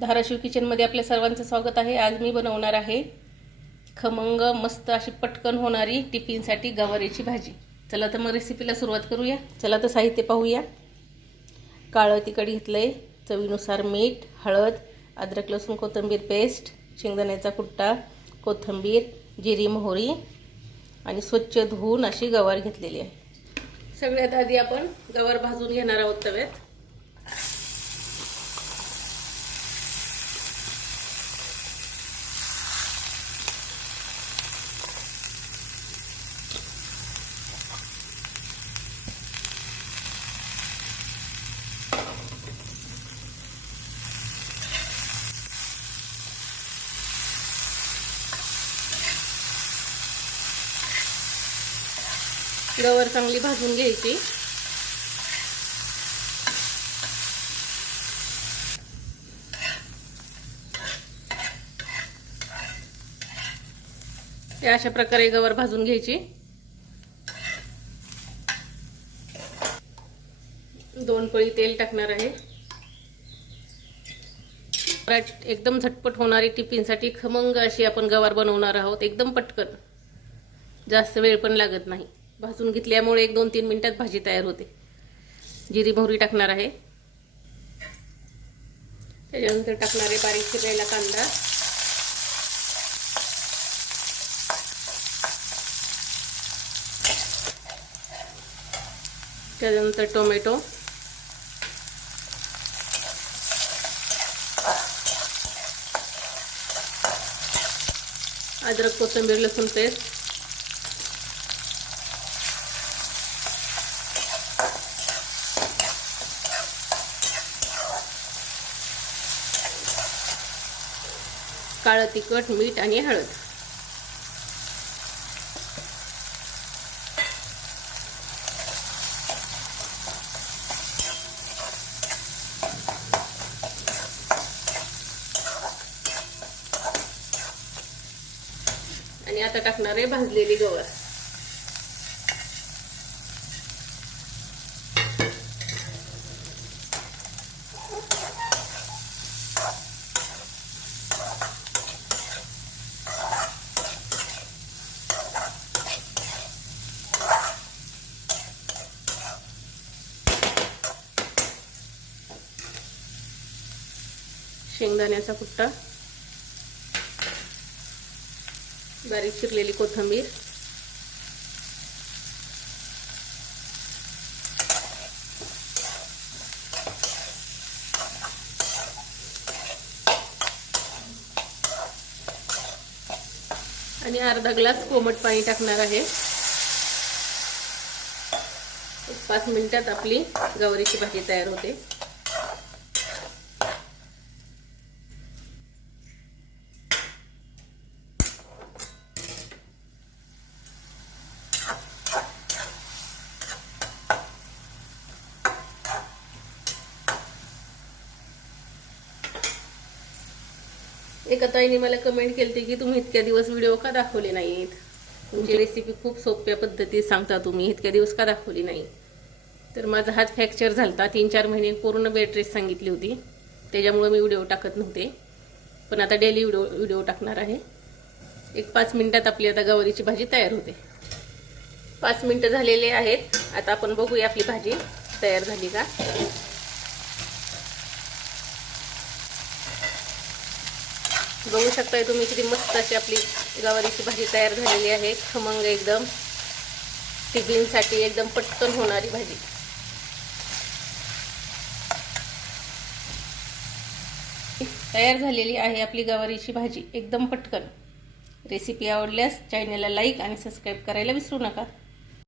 धाराशिव किचनमध्ये आपल्या सर्वांचं स्वागत आहे। आज मी बनवणार आहे खमंग मस्त अशी पटकन होणारी टिफिनसाठी गवारीची भाजी। चला तर मग रेसिपीला सुरुवात करूया। चला तर साहित्य पाहूया। काळं तिखट घेतलंय, चवीनुसार मीठ, हळद, अद्रक लसूण कोथिंबीर पेस्ट, शेंगदाण्याचा कुट्टा, कोथिंबीर, जिरी मोहरी आणि स्वच्छ धुवून अशी गवार घेतलेली आहे। सगळ्यात आधी आपण गवार भाजून घेणार आहोत तव्यात। गवार चांगली भाजून घ्यायची। अशा प्रकारे गवार भाजून घ्यायची। 2 पळी तेल टाकणार आहे। एकदम झटपट होणारी टिफिनसाठी खमंग अशी आपण गवार बनवणार आहोत। एकदम पटकन, जास्त वेळ पण लागत नाही। भाजून घेतल्यामुळे 1-2-3 मिनिटात भाजी तयार होते। जिरी मोहरी टाकणार आहे। त्याच्यानंतर टाकणार आहे बारीक चिरलेला कांदा, त्यानंतर टोमॅटो, अद्रक कोथिंबीर लसूण पेस्ट, काळं तिखट, मीठ आणि हळद। आणि आता टाकणार आहे भाजलेली गवार। शेंगदाण्याचा कुट्टा, बारीक चिरलेली कोथिंबीर, आणि अर्धा ग्लास कोमट पाणी टाकणार आहे। 5 मिनिटात आपली गवारीची भाजी तयार होते। एका ताईने मला कमेंट केली की तुम्ही इतक्या दिवस व्हिडिओ का दाखवले नाहीत, तुमची रेसिपी खूप सोप्या पद्धतीत सांगता, तुम्ही इतक्या दिवस का दाखवली नाही। तर माझा हात फ्रॅक्चर झालता, 3-4 महिने पूर्ण बेड रेस्ट सांगितली होती, त्याच्यामुळे मी व्हिडिओ टाकत नव्हते। पण आता डेली व्हिडिओ टाकणार आहे। 5 मिनिटात आपली आता गवारीची भाजी तयार होते। 5 मिनिटं झालेले आहेत। आता आपण बघूया आपली भाजी तयार झाली का। बघू शकताय तुम्ही किती मस्त अशी आपली गवारीची भाजी तयार झालेली आहे। खमंग एकदम, टिफिनसाठी एकदम पटकन होणारी भाजी। तयार झालेली आहे आपली गवारीची भाजी एकदम पटकन। रेसिपी आवडल्यास चॅनलला लाईक आणि सबस्क्राईब करायला विसरू नका।